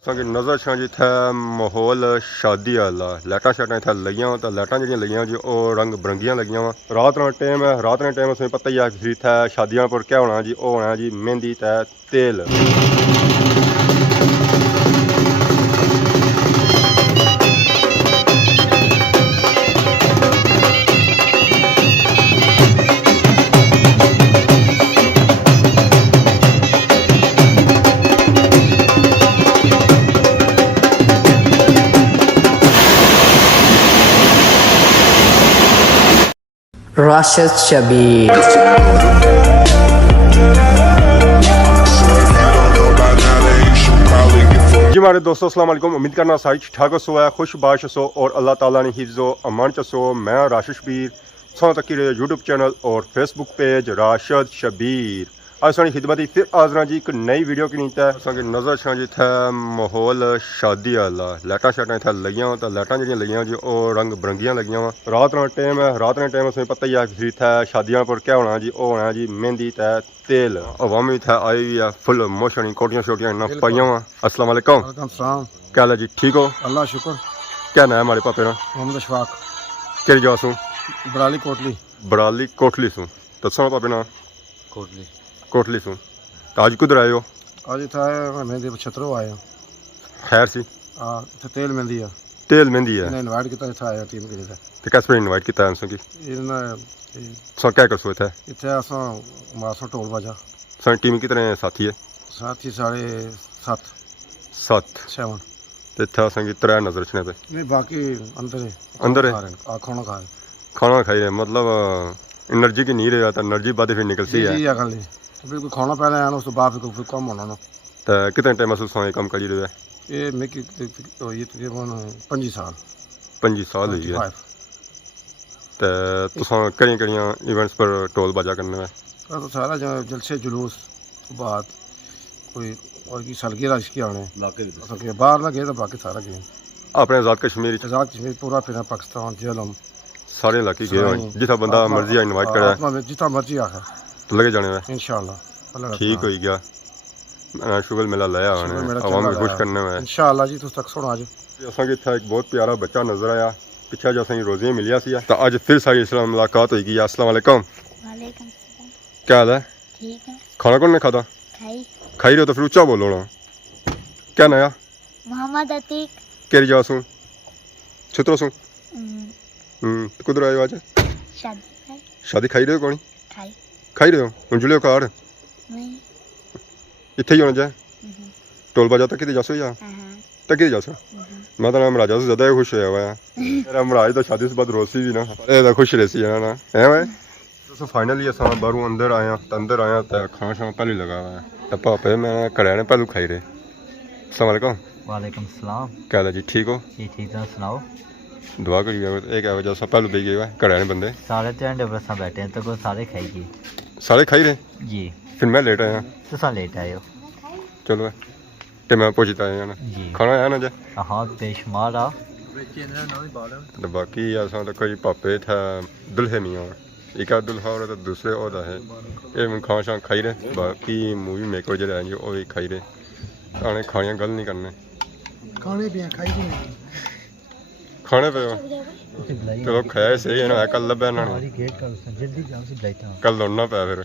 असांखे नज़र छा जिथे माहौल शादी वाला लाइटां शाइटां इत्थै लगियां तो लाइटां जेह्ड़ियां लगियां जी ओह् रंग बरंगियां लगियां वा रात दा टाइम है रात दे टाइम असें पता ही है कि इत्थै शादियां पर क्या होना जी ओह् होना जी मेहंदी ते तेल। Rashid Shabir. जी हमारे दोस्तों अस्सलाम वालेकुम। उम्मीद करना सारी ठाक सो है खुश बाश सो और अल्लाह ताला ने हिफ्ज़ो अमान चसो। मैं राशिद शबीर सो तक यूट्यूब चैनल और फेसबुक पेज राशिद शबीर आज सारी खिदमत फिर हाज़र जी एक नई वीडियो की नीत है। असांखे नज़र छा जिथे माहौल शादी वाला लाइटां शाइटां इत्थै लगियां तो लाइटां जेह्ड़ियां लगियां जी ओह् रंग बरंगियां लगियां वा रात दा टाइम है रात दे टाइम असें पता ही है कि इत्थै शादियां पर क्या होना जी ओह् होना जी मेहंदी ते तेल। अवाम इत्थै आई हुई है फुल मोशन कोटियां शोटियां इन्ना पाइयां वा। अस्सलाम वालेकुम। क्या हाल है जी ठीक हो? अल्लाह शुक्र। क्या नाम है हमारे पापे का? मोहम्मद अशफाक। केड़ी जगह सू? बराली कोटली। बराली कोटली सू। दसो पापे ना। कोटली कोटली सू। तो आज कुधर आए हो? आज इतना मेहंदी छतरो आए खैर सी इतना तेल मेहंदी है तेल मेहंदी है इन्हें इन्वाइट किया इतना आया टीम के तो कैसे इनवाइट किया है कि इन्हें सो क्या कर सो इतना इतने अस मासो टोल बाजा सारी टीम कितने साथी है? साथी साढ़े 7 7 तो इतना असेंगी 3 नजर रखने पे नहीं बाकी अंदर अंदर है खाना खा रहे खाना खाई रहे मतलब एनर्जी की नहीं रहा तो एनर्जी बाद फिर निकलती है। अगल बिल्कुल खाना पहले आना उस बाद फिर कम होना ना। तो कितने टाइम महसूस होने कम करी रहे? ये मिकी ये तकरीबन 25 साल 25 साल हुई है। तो तुसां कड़ियां इवेंट्स पर टोल बाजा करने में तो सारा जलसे जुलूस बाद कोई और की सालगिरह इसकी आने बाहर ना गए तो बाकी सारा गए अपने आज़ाद कश्मीर आज़ाद कश्मीर पूरा फिर पाकिस्तान जेलम सारे इलाके गए जितना बंदा मर्जी इनवाइट करे जितना मर्जी आखा तो लगे जाने में इंशाअल्लाह ठीक हो गया। शुगर मेला लाया उन्हें आवाम में खुश करने में इंशाअल्लाह जी तुस तक सुनो आज असांखे इत्थै एक बहुत प्यारा बच्चा नजर आया पिछे जो असेंगी रोज़ियां मिलिया सी तो अज फिर सारी इस मुलाकात होगी। अस्सलाम वालेकुम। क्या हाल है? ठीक है। खाना कौन ने खाता? खाई रहे हो तो फिर ऊंचा बोलो ना। क्या नया? मोहम्मद अतीक। केरी जगह सू? छुतरो सू। तो कुधर आए हो आज? शादी खाई रहे हो कौन? खाई रहे हो हूँ जुड़े हो घर इत्थे ही होना जाए टोल बाजा तक कि जासो या तक जासो मैं तो नाम राजा से ज़्यादा खुश होया हुआ है मेरा मराज तो शादी से बाद रोसी भी ना ये खुश रहसी है ना है भाई। तो फाइनली अस बाहरों अंदर आया तो खाना शाना पहले लगा हुआ है तो पापे मैं घरै ने पहलू खाई रहे। अस्सलाम वालेकुम। वालेकुम सलाम। क्या हाल है जी ठीक हो? जी ठीक है सुनाओ। दुआ करिए एक वजह से पहलू दे गए घरै ने बंदे सारे ध्यान बरसा बैठे हैं तो को सारे खाइए सारे खाई रहे जी फिर मैं लेट आया तो सा लेट आए हो चलो तो मैं पूछता आया ना जी खाना आया ना जा हाँ बेशुमार आ तो बाकी असा तो कोई पापे था दुल्हे नहीं और एक दुल्हा और तो दूसरे और है ये खाना शान खाई रहे बाकी मूवी मेकर जो है वो भी खाई रहे आने खाने गल नहीं करने खाने पे चलो खाया सही है ना कल लब्भा इन्होंने कल लौटना पाया फिर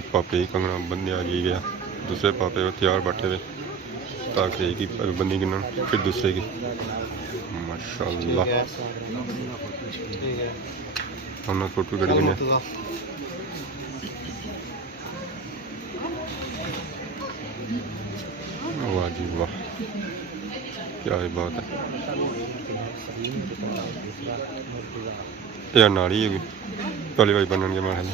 एक पापे ही कंगना बंदिया जी गया, दूसरे पापे वो तैयार बैठे हुए ताकि एक ही बंदी गिनन फिर दूसरे की। माशाल्लाह हमने फोटो कड़ी गिने। वाह जी वाह, क्या ही बात है। यह नाड़ी है पहली बार बनन के मारे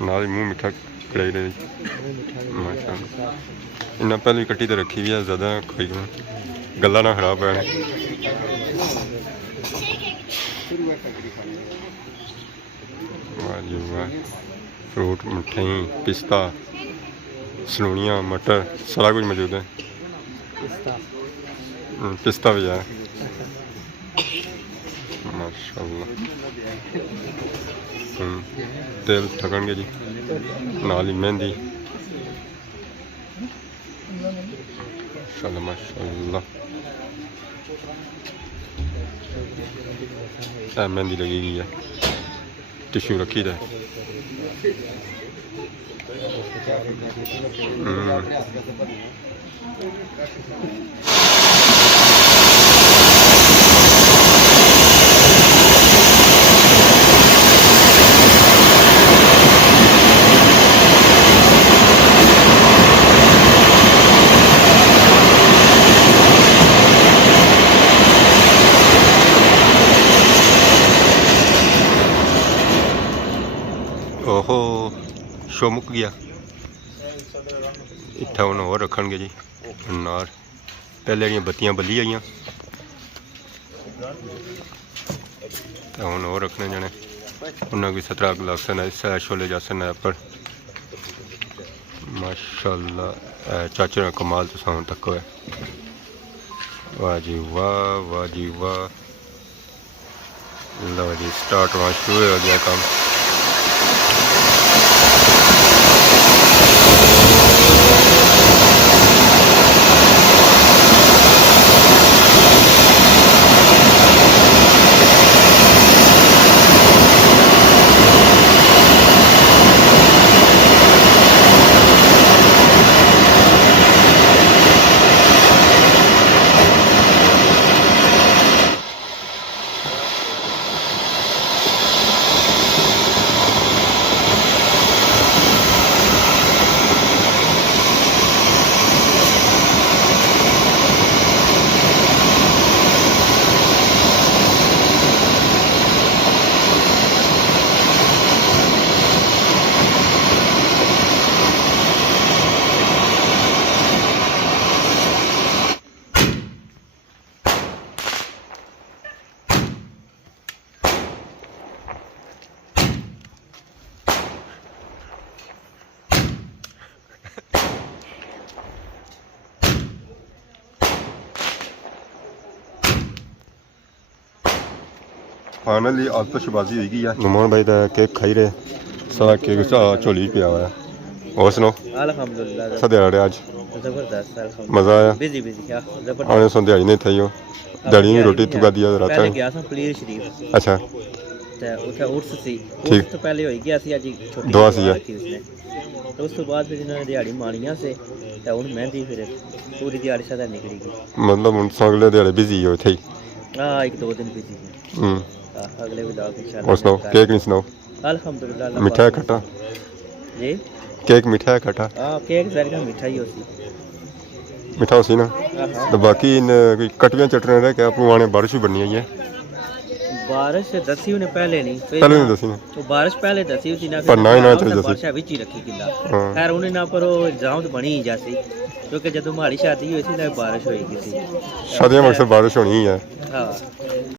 नाली मुँह मिठा कढ़ाई रही। माशाल्लाह इन्ना पहले कट्टी तो रखी भी है, ज़्यादा खाई गला ना खराब है। वाह जी वाह, फ्रूट मिठाई पिस्ता सलूनियाँ मटर सारा कुछ मौजूद है। पिस्ता भी है माशाल्लाह। तेल ठगणगे जी नाल ही मेहंदी माशाल्लाह माशाल्लाह। मेहंदी लगी गई है, टिश्यू रखी है। ओहो शो मुक गया, इट्ठा हूँ और रखणगे जी नार। पहले जी बत्तियां बली आई तो हूँ और रखने जाने। उन्हें भी 17 गिलास छोले जासन पर माशाल्लाह चाचे का कमाल तो साउंड तक है। वाह जी वाह, वाह जी वाह। लो जी स्टार्ट वहाँ शुरू हो गया काम। फाइनली आतशबाजी हो गई है। नुमान भाई का केक खाई रहे, सारा केक झोली पिया हुआ है। और सुनो अल्हम्दुलिल्लाह दिहाड़े आज जबरदस्त मजा आया। बिजी बिजी क्या जबरदस्त। आने सो दिहाड़ी नहीं थी हो दिहाड़ी की रोटी तू का दिया रात पहले गया था पलीर शरीफ अच्छा ते उठे उर्स सी ठीक। उस तो पहले हो गया सी आज छोटी दुआ सी है। रखी उसने तो उस तो बाद फिर इन्होंने दिहाड़ी मारियां से ते हुन मेहंदी फिर पूरी दिहाड़ी सादा निकली गई। मतलब हुन अगले दिहाड़े बिजी हो थे। हां एक दो दिन बिजी है। अगले व्लॉग इंशाल्लाह। और सुनाओ केक नहीं सुनाओ अल्हम्दुलिल्लाह। मीठा है खट्टा जी केक मीठा है खट्टा हां केक जरा मीठा ही होती। मीठा हो सी ना तो बाकी कटवियां चटने रह क्या पुआने बारिश भी बननी आई है। बारिश दसी उन्हें पहले नहीं पहले नहीं दसी तो बारिश पहले दसी थी ना पर ना ही ना चाहिए दसी। बारिश विच ही रखी किला हाँ। खैर उन्हें ना पर वो इल्जाम तो बनी ही जासी क्योंकि जब हमारी शादी हुई थी ना बारिश होएगी थी। शादियां में अक्सर बारिश होनी ही है। हाँ